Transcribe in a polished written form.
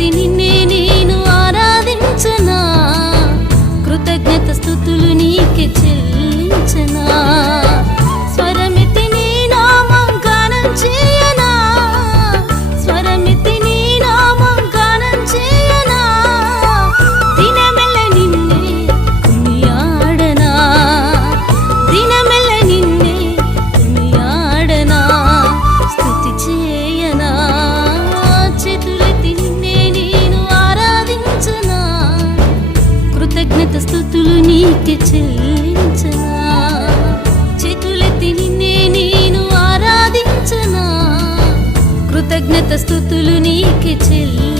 చేతులెత్తి నిన్నే నేను ఆరాధించనా, కృతజ్ఞత స్తుతులు నీకే చెల్లించనా. స్వరమెత్తి నీ నామం గానం చేయనా, స్వరమెత్తి నీ నామం గానం చేయనా. దినమెల్ల నిన్నే కొనియాడనా, దినమెల్ల నిన్నే కొనియాడనా. స్తుతి చేయనా, చేతులెత్తి నిన్నే నేను ఆరాధించనా, కృతజ్ఞత స్తుతులు నీకే చెల్లించనా. చేతులెత్తి నిన్నే నేను ఆరాధించనా, కృతజ్ఞత స్తుతులు నీకే చెల్లించనా.